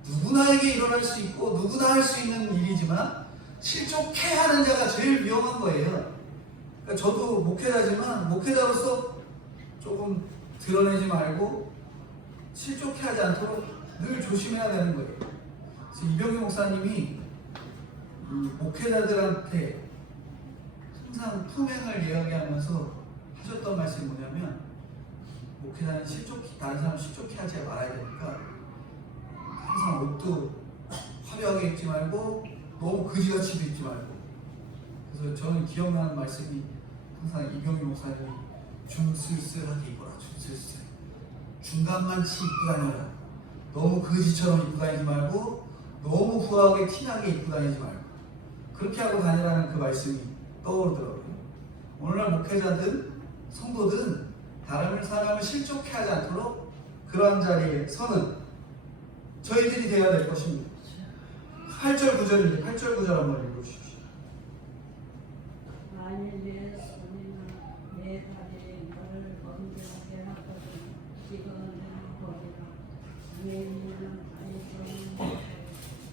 누구나에게 일어날 수 있고 누구나 할 수 있는 일이지만 실족해하는 자가 제일 위험한 거예요. 그러니까 저도 목회자지만 목회자로서 조금 드러내지 말고 실족해하지 않도록 늘 조심해야 되는 거예요. 그래서 이병규 목사님이 목회자들한테 항상 품행을 이야기하면서 하셨던 말씀이 뭐냐면 목회자는 다른 사람 실족해하지 말아야 되니까 항상 옷도 화려하게 입지 말고 너무 거지같이도 입지 말고 그래서 저는 기억나는 말씀이 항상 이병규 목사님이 중슬슬하게 입어라. 중슬슬 중간만치 입고 다녀라. 너무 거지처럼 입고 다니지 말고 너무 후하게 티나게 입고 다니지 말고 그렇게 하고 다니라는 그 말씀이 떠오르더라고요. 오늘날 목회자든 성도든 다른 사람을 실족해 하지 않도록 그러한 자리에 서는 저희들이 되어야 될 것입니다. 8절 9절인데 8절 9절 한번 읽어주십시오. 만일 내 손이나 내 다리에 너를 범죄하게 하거든 이거는 버리라. 내 이는 아이처럼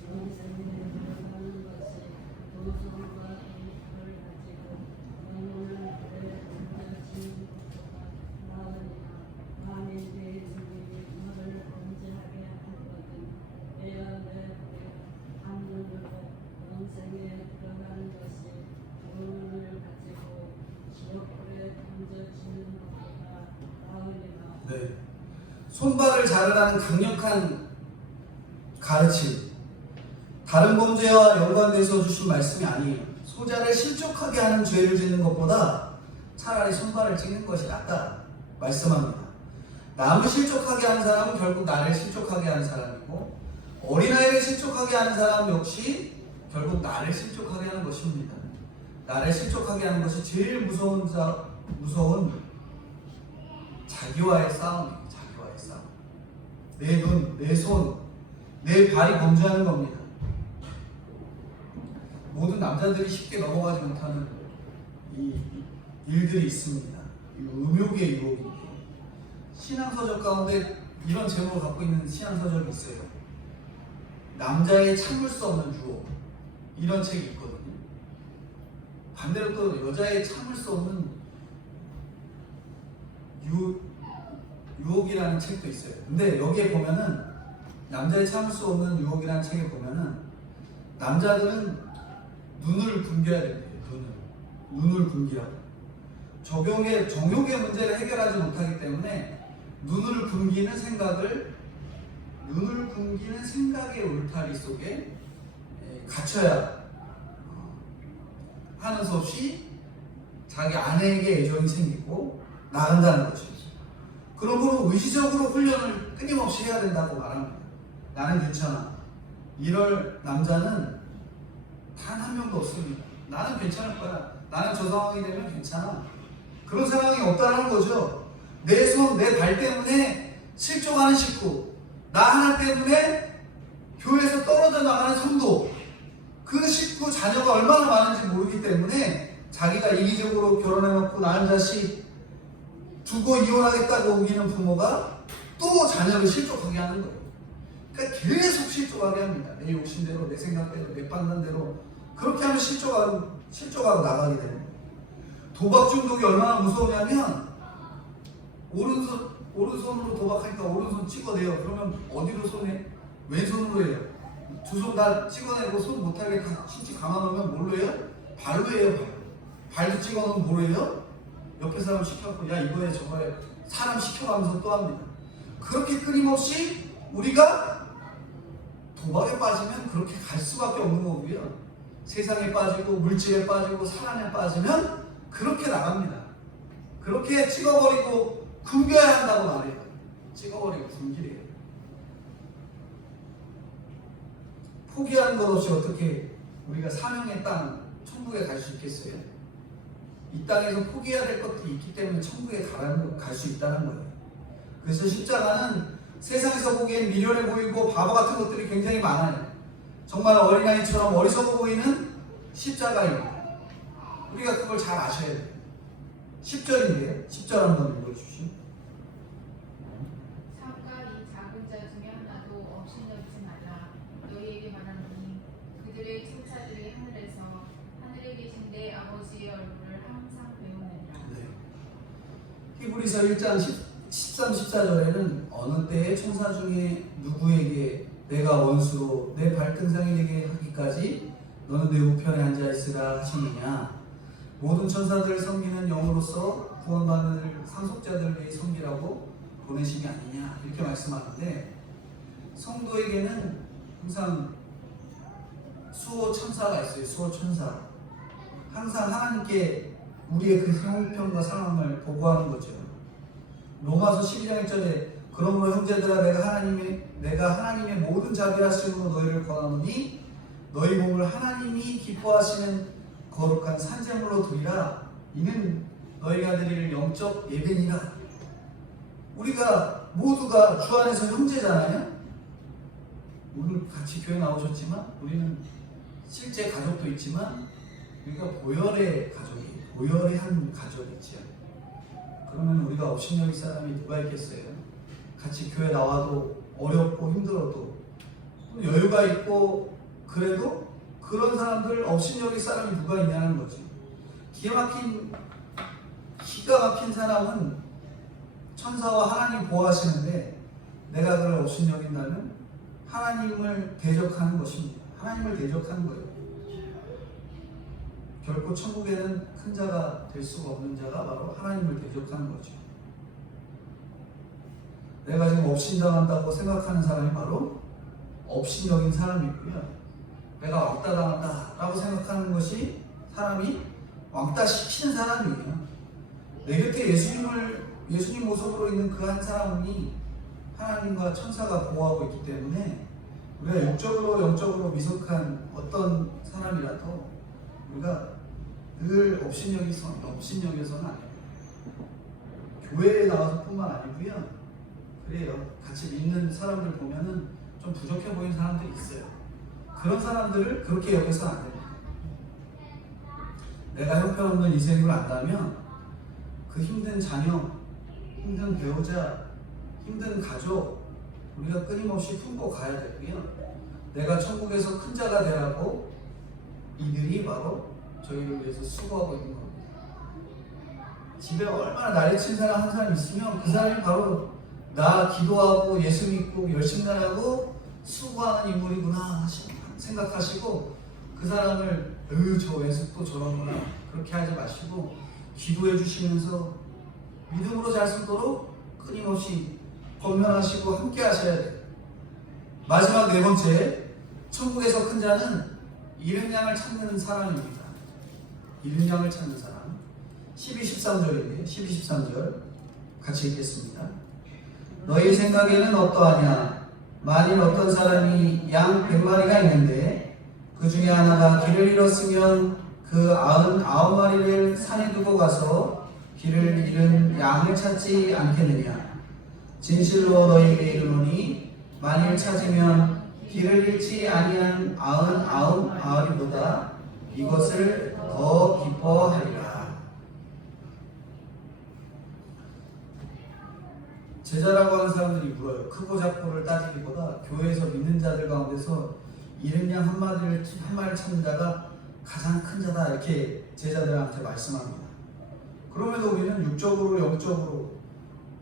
영생에 들어가는 것이 두 손과 두 팔을 가지고 영혼을 불에 던져지는 것보다 나으니라. 만일 내 주님이 너를 범죄하게 하거든 내가 내 한 눈으로 영생에 들어가는 것이 영혼을 가지고 지옥불에 던져지는 것보다 나으리라. 네, 손발을 자르라는 강력한 가르침, 다른 범죄와 연관돼서 주신 말씀이 아니에요. 소자를 실족하게 하는 죄를 짓는 것보다 차라리 손발을 찍는 것이 낫다 말씀합니다. 남을 실족하게 하는 사람은 결국 나를 실족하게 하는 사람이고 어린아이를 실족하게 하는 사람 역시 결국 나를 실족하게 하는 것입니다. 나를 실족하게 하는 것이 제일 무서운 자기와의 싸움이에요. 자기와의 싸움. 내 눈, 내 손, 내 발이 범죄하는 겁니다. 모든 남자들이 쉽게 넘어가지 못하는 이 일들이 있습니다. 이 음욕의 유혹인데 신앙서적 가운데 이런 제목을 갖고 있는 신앙서적이 있어요. 남자의 참을 수 없는 유혹 이런 책이 있거든요. 반대로 또 여자의 참을 수 없는 유혹이라는 책도 있어요. 근데 여기에 보면은 남자의 참을 수 없는 유혹이라는 책에 보면은 남자들은 눈을 굶겨야 된대요. 눈을 굶기라고. 정욕의 문제를 해결하지 못하기 때문에 눈을 굶기는 생각의 울타리 속에 갇혀야 하는 수 없이 자기 아내에게 애정이 생기고 나간다는 거죠. 그러므로 의지적으로 훈련을 끊임없이 해야 된다고 말합니다. 나는 괜찮아. 이럴 남자는 단 한 명도 없습니다. 나는 괜찮을 거야. 나는 저 상황이 되면 괜찮아. 그런 상황이 없다는 거죠. 내 손, 내 발 때문에 실족하는 식구, 나 하나 때문에 교회에서 떨어져 나가는 성도, 그 식구 자녀가 얼마나 많은지 모르기 때문에 자기가 이기적으로 결혼해놓고 낳은 자식 두고 이혼하겠다고 우기는 부모가 또 자녀를 실족하게 하는 거예요. 그러니까 계속 실족하게 합니다. 내 욕심대로, 내 생각대로, 내 판단대로 그렇게 하면 실족하고 나가게 되는 거예요. 도박 중독이 얼마나 무서우냐면 오른손으로 도박하니까 오른손 찍어내요. 그러면 어디로 손해? 왼손으로 해요. 두 손 다 찍어내고 손 못하게 다 신체 감아놓으면 뭘로 해요? 발로 해요. 발도 찍어놓으면 뭐로 해요? 옆에 사람 시켜갖고 야 이거에 저거에 사람 시켜가면서 또 합니다. 그렇게 끊임없이 우리가 도박에 빠지면 그렇게 갈 수밖에 없는 거고요. 세상에 빠지고 물질에 빠지고 사람에 빠지면 그렇게 나갑니다. 그렇게 찍어버리고 굶겨야 한다고 말해요. 찍어버리고 굶기래요. 포기하는 것 없이 어떻게 우리가 사명의 땅 천국에 갈 수 있겠어요? 이 땅에서 포기해야 될 것들이 있기 때문에 천국에 갈 수 있다는 거예요. 그래서 십자가는 세상에서 보기엔 미련해 보이고 바보 같은 것들이 굉장히 많아요. 정말 어린아이처럼 어리석어 보이는 십자가입니다. 우리가 그걸 잘 아셔야 돼요. 10절인데요. 10절 한번 읽어주시죠. 삼가 이 작은 자 중에 하나도 업신여기지 말라. 너희에게 말하노니 그들의 천사들이 하늘에 계신 내 아버지의 얼굴을 항상 배우느니라. 네. 히브리서 1장 13, 14절에는 어느 때에 천사 중에 누구에게 내가 원수로 내 발등상이 되게 하기까지 너는 내 우편에 앉아 있으라 하셨느냐. 모든 천사들을 섬기는 영으로서 구원받는 상속자들의 섬기라고 보내심이 아니냐 이렇게 말씀하는데, 성도에게는 항상 수호 천사가 있어요. 수호 천사. 항상 하나님께 우리의 그 형편과 상황을 보고하는 거죠. 로마서 12장 1절에 그러므로 형제들아 내가 하나님의 모든 자비하심으로 너희를 권하노니 너희 몸을 하나님이 기뻐하시는 거룩한 산제물로 드리라. 이는 너희가 드릴 영적 예배니라. 우리가 모두가 주 안에서 형제잖아요. 오늘 같이 교회 나오셨지만 우리는 실제 가족도 있지만 우리가 보혈의 가족이에요. 보혈의 한 가족이죠. 그러면 우리가 업신여길 사람이 누가 있겠어요? 같이 교회 나와도 어렵고 힘들어도 여유가 있고 그래도 그런 사람들 업신여길 사람이 누가 있냐는 거지. 기가 막힌 사람은 천사와 하나님 보호하시는데 내가 그걸 업신여긴다면 하나님을 대적하는 것입니다. 하나님을 대적하는 거예요. 결코 천국에는 큰 자가 될 수가 없는 자가 바로 하나님을 대적하는 거죠. 내가 지금 업신당한다고 생각하는 사람이 바로 업신여긴 사람이고요. 내가 왕따 당한다 라고 생각하는 것이 사람이 왕따 시키는 사람이에요. 내 곁에 예수님 모습으로 있는 그 한 사람이 하나님과 천사가 보호하고 있기 때문에 우리가 육적으로 영적으로 미숙한 어떤 사람이라도 우리가 늘 업신여겨서는 안 돼요. 교회에 나와서 뿐만 아니고요. 그래요. 같이 믿는 사람들 보면은 좀 부족해 보이는 사람들이 있어요. 그런 사람들을 그렇게 여겨서는 안 됩니다. 내가 형편없는 인생을 안다면 그 힘든 자녀, 힘든 배우자, 힘든 가족 우리가 끊임없이 품고 가야 되고요. 내가 천국에서 큰 자가 되라고 이들이 바로 저희를 위해서 수고하고 있는 겁니다. 집에 얼마나 난리친 사람 한 사람 있으면 그 사람이 바로 나 기도하고 예수 믿고 열심히 살고 수고하는 인물이구나 생각하시고 그 사람을 저 왼수 또 저런구나 그렇게 하지 마시고 기도해 주시면서 믿음으로 잘 살도록 끊임없이 권면하시고 함께 하셔야 돼요. 마지막 네 번째, 천국에서 큰 자는 잃은 양을 찾는 사람입니다. 잃은 양을 찾는 사람. 12, 13절인데요. 12, 13절 같이 읽겠습니다. 너희 생각에는 어떠하냐? 만일 어떤 사람이 양 100마리가 있는데 그 중에 하나가 길을 잃었으면 그 99마리를 산에 두고 가서 길을 잃은 양을 찾지 않겠느냐? 진실로 너희에게 이르노니 만일 찾으면 길을 잃지 아니한 99 마리보다 이것을 더 기뻐하리라. 제자라고 하는 사람들이 물어요. 크고 작고를 따지기보다 교회에서 믿는 자들 가운데서 잃은 양 한 마리를 찾는 자가 가장 큰 자다 이렇게 제자들한테 말씀합니다. 그럼에도 우리는 육적으로 영적으로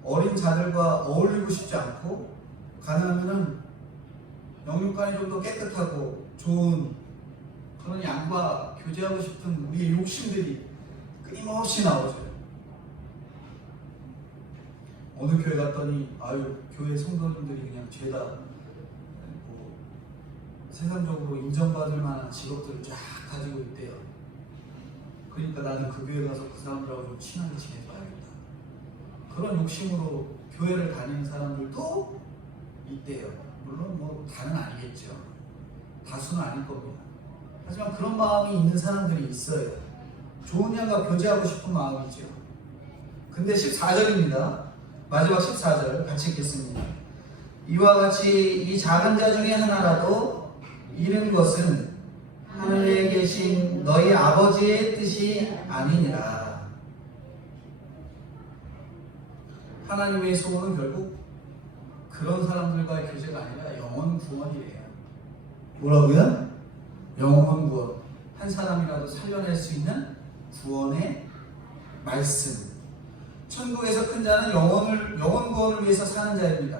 어린 자들과 어울리고 싶지 않고 가능하면은 영육간이 좀 더 깨끗하고 좋은 그런 양과 교제하고 싶은 우리의 욕심들이 끊임없이 나오죠. 어느 교회 갔더니 교회 성도님들이 그냥 죄다 뭐 세상적으로 인정받을 만한 직업들을 쫙 가지고 있대요. 그러니까 나는 그 교회 가서 그 사람들하고 좀 친하게 지내봐야겠다. 그런 욕심으로 교회를 다니는 사람들도 있대요. 물론 뭐 다는 아니겠죠. 다수는 아닐 겁니다. 하지만 그런 마음이 있는 사람들이 있어요. 좋은 양과 교제하고 싶은 마음이죠. 근데 14절입니다. 마지막 14절 같이 읽겠습니다. 이와 같이 이 작은 자 중에 하나라도 잃은 것은 하늘에 계신 너희 아버지의 뜻이 아니니라. 하나님의 소원은 결국 그런 사람들과의 교제가 아니라 영원 구원이래요. 뭐라고요? 영원 구원. 한 사람이라도 살려낼 수 있는 구원의 말씀. 천국에서 큰 자는 영원 구원을 위해서 사는 자입니다.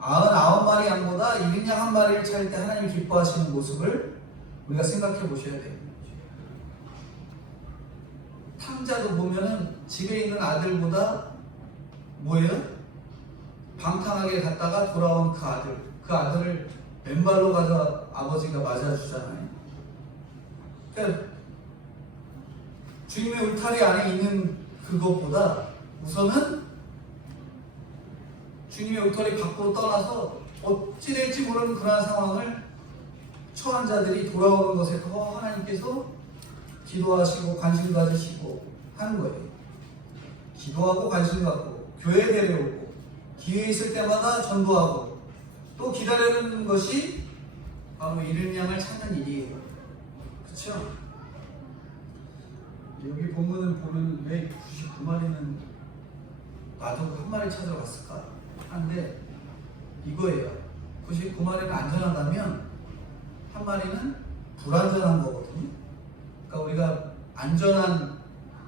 99마리 양보다 잃은 양 한 마리를 찾을 때 하나님 기뻐하시는 모습을 우리가 생각해 보셔야 돼요. 탕자도 보면은 집에 있는 아들보다 뭐예요? 방탕하게 갔다가 돌아온 그 아들을 맨발로 가서 아버지가 맞아주잖아요. 그러니까 주님의 울타리 안에 있는 그것보다 우선은 주님의 울타리 밖으로 떠나서 어찌 될지 모르는 그러한 상황을 처한 자들이 돌아오는 것에 더 하나님께서 기도하시고 관심 가지시고 하는 거예요. 기도하고 관심 갖고 교회 데려오고 기회 있을 때마다 전도하고 또 기다리는 것이 바로 잃은 양을 찾는 일이에요. 그렇죠? 여기 본문을 보면 왜 99마리는 나도 한 마리 찾으러 갔을까 하는데 이거예요. 99마리는 안전하다면 한 마리는 불안전한 거거든요. 그러니까 우리가 안전한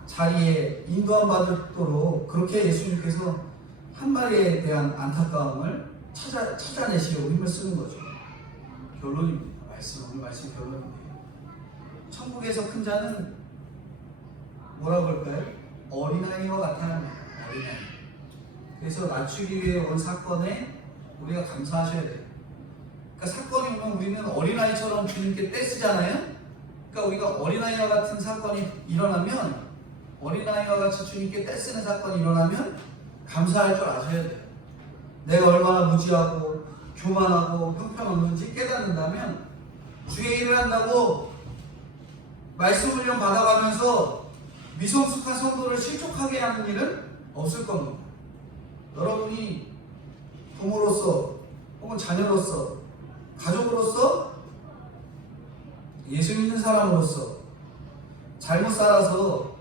자리에 인도함 받도록 그렇게 예수님께서 한 마리에 대한 안타까움을 찾아내시려고 힘을 쓰는 거죠. 결론입니다. 오늘 말씀 결론인데요. 천국에서 큰 자는 뭐라고 할까요? 어린아이와 같아야 합니다. 어린아이. 그래서 낮추기 위해 온 사건에 우리가 감사하셔야 돼요. 그러니까 사건이 오면 우리는 어린아이처럼 주님께 떼쓰잖아요. 그러니까 우리가 어린아이와 같은 사건이 일어나면 어린아이와 같이 주님께 떼쓰는 사건이 일어나면 감사할 줄 아셔야 돼요. 내가 얼마나 무지하고 교만하고 형편없는지 깨닫는다면 주의 일을 한다고 말씀 훈련 받아가면서 미성숙한 성도를 실족하게 하는 일은 없을 겁니다. 여러분이 부모로서 혹은 자녀로서 가족으로서 예수 믿는 사람으로서 잘못 살아서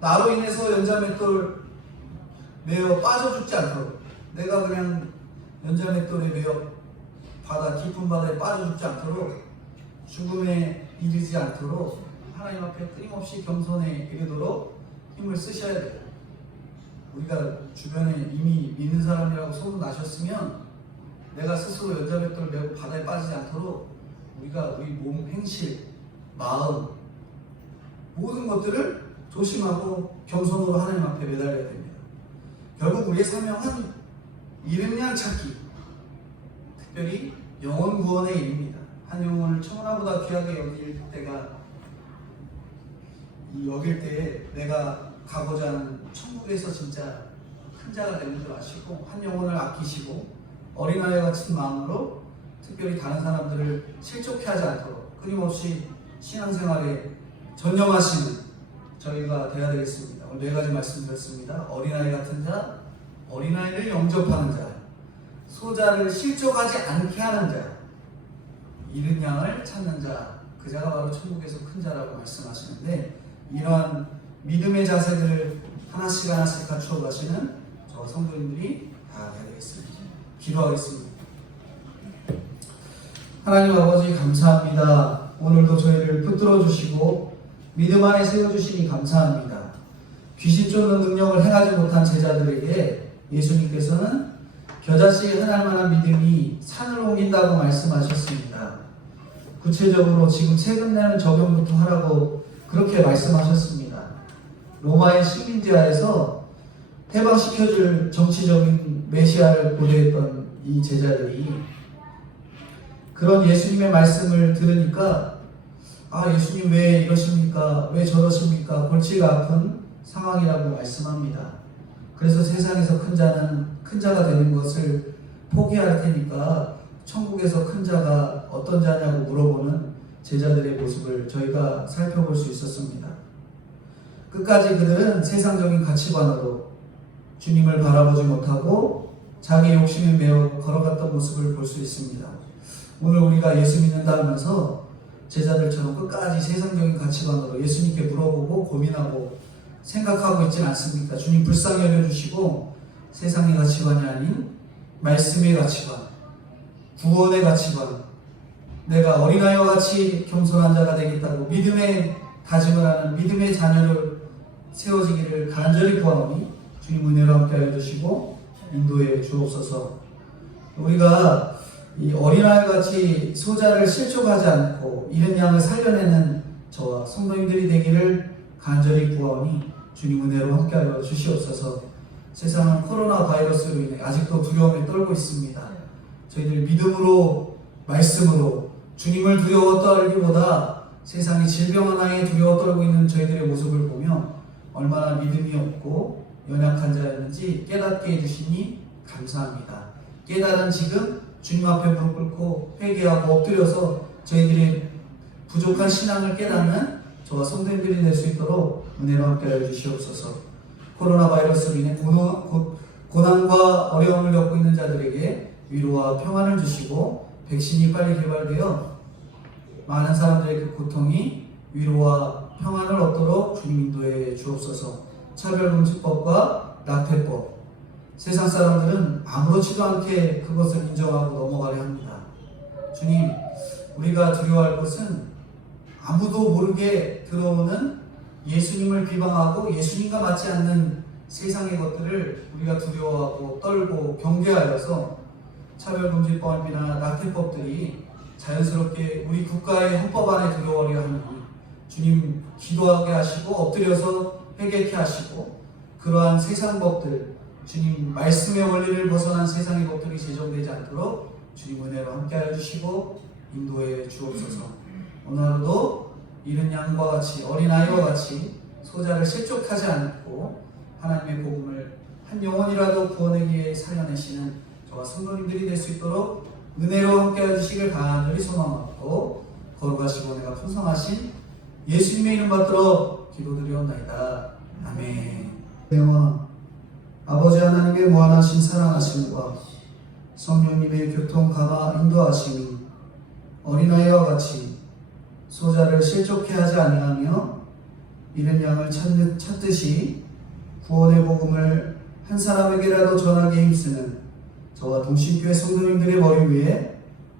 나로 인해서 연자맷돌 매어 빠져 죽지 않도록 내가 그냥 연자맷돌에 매어 깊은 바다에 빠져 죽지 않도록 죽음에 이르지 않도록 하나님 앞에 끊임없이 겸손에 이르도록 힘을 쓰셔야 돼요. 우리가 주변에 이미 믿는 사람이라고 소문나셨으면 내가 스스로 연자맷돌 메고 바다에 빠지지 않도록 우리가 우리 몸, 행실, 마음 모든 것들을 조심하고 겸손으로 하나님 앞에 매달려야 됩니다. 결국 우리의 사명은 잃은 양 찾기, 특별히 영혼 구원의 일입니다. 한 영혼을 천하보다 귀하게 여길 때에 내가 가고자 하는 천국에서 진짜 큰 자가 되는 줄 아시고 한 영혼을 아끼시고 어린아이 같은 마음으로 특별히 다른 사람들을 실족해 하지 않도록 끊임없이 신앙생활에 전념하시는 저희가 되어야 되겠습니다. 오늘 4가지 말씀드렸습니다. 어린아이 같은 자, 어린아이를 영접하는 자, 소자를 실족하지 않게 하는 자, 잃은 양을 찾는 자, 그 자가 바로 천국에서 큰 자라고 말씀하시는데 이러한 믿음의 자세들을 하나씩 갖추어 가시는 저와 성도님들이 다 되어야 되겠습니다. 기도하겠습니다. 하나님 아버지 감사합니다. 오늘도 저희를 붙들어 주시고 믿음 안에 세워주시니 감사합니다. 귀신 쫓는 능력을 행하지 못한 제자들에게 예수님께서는 겨자씨에 흔할 만한 믿음이 산을 옮긴다고 말씀하셨습니다. 구체적으로 지금 세금 내는 적용부터 하라고 그렇게 말씀하셨습니다. 로마의 식민지하에서 해방시켜줄 정치적인 메시아를 고대했던 이 제자들이 그런 예수님의 말씀을 들으니까 예수님 왜 이러십니까? 왜 저러십니까? 골치가 아픈 상황이라고 말씀합니다. 그래서 세상에서 큰 자는 큰 자가 되는 것을 포기할 테니까 천국에서 큰 자가 어떤 자냐고 물어보는 제자들의 모습을 저희가 살펴볼 수 있었습니다. 끝까지 그들은 세상적인 가치관으로 주님을 바라보지 못하고 자기 욕심에 매어 걸어갔던 모습을 볼 수 있습니다. 오늘 우리가 예수 믿는다 하면서 제자들처럼 끝까지 세상적인 가치관으로 예수님께 물어보고 고민하고 생각하고 있지는 않습니까? 주님 불쌍히 여겨주시고 세상의 가치관이 아닌 말씀의 가치관, 구원의 가치관, 내가 어린아이와 같이 겸손한 자가 되겠다고 믿음의 다짐을 하는 믿음의 자녀를 세워지기를 간절히 구하오니 주님 은혜로 함께하여 주시고 인도해 주옵소서. 우리가 이 어린아이 같이 소자를 실족하지 않고 잃은 양을 살려내는 저와 성도님들이 되기를 간절히 구하오니 주님 은혜로 함께하여 주시옵소서. 세상은 코로나 바이러스로 인해 아직도 두려움에 떨고 있습니다. 저희들 믿음으로 말씀으로 주님을 두려워 떨기보다 세상의 질병 하나에 두려워 떨고 있는 저희들의 모습을 보며 얼마나 믿음이 없고 연약한 자였는지 깨닫게 해주시니 감사합니다. 깨달은 지금 주님 앞에 무릎 꿇고 회개하고 엎드려서 저희들의 부족한 신앙을 깨닫는 저와 성도님들이 될 수 있도록 은혜로 함께하여 주시옵소서. 코로나 바이러스로 인해 고난과 어려움을 겪고 있는 자들에게 위로와 평안을 주시고 백신이 빨리 개발되어 많은 사람들의 그 고통이 위로와 평안을 얻도록 주님 인도해 주옵소서. 차별금지법과 낙태법, 세상 사람들은 아무렇지도 않게 그것을 인정하고 넘어가려 합니다. 주님, 우리가 두려워할 것은 아무도 모르게 들어오는 예수님을 비방하고 예수님과 맞지 않는 세상의 것들을 우리가 두려워하고 떨고 경계하여서 차별금지법이나 낙태법들이 자연스럽게 우리 국가의 헌법 안에 들어오려 하니 주님 기도하게 하시고 엎드려서 회개케 하시고 그러한 세상 법들, 주님 말씀의 원리를 벗어난 세상의 법들이 제정되지 않도록 주님 은혜로 함께하여 주시고 인도해 주옵소서. 오늘 하루도 잃은 양과 같이 어린아이와 같이 소자를 실족하지 않고 하나님의 복음을 한 영혼이라도 구원의 기회에 살려내시는 저와 성도님들이 될 수 있도록 은혜로 함께해 주시길 간절히 소망하고 거룩하시고 내가 풍성하신 예수님의 이름 받들어 기도드리옵나이다. 아멘. 대와 아버지 하나님의 무한하신 사랑하심과 성령님의 교통 감화 인도하심이 어린아이와 같이 소자를 실족해 하지 아니하며 잃은 양을 찾듯이 구원의 복음을 한 사람에게라도 전하기에 힘쓰는 저와 동신교회 성도님들의 머리 위에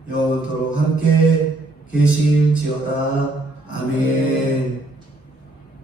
영원토록 함께 계실지어다. 아멘.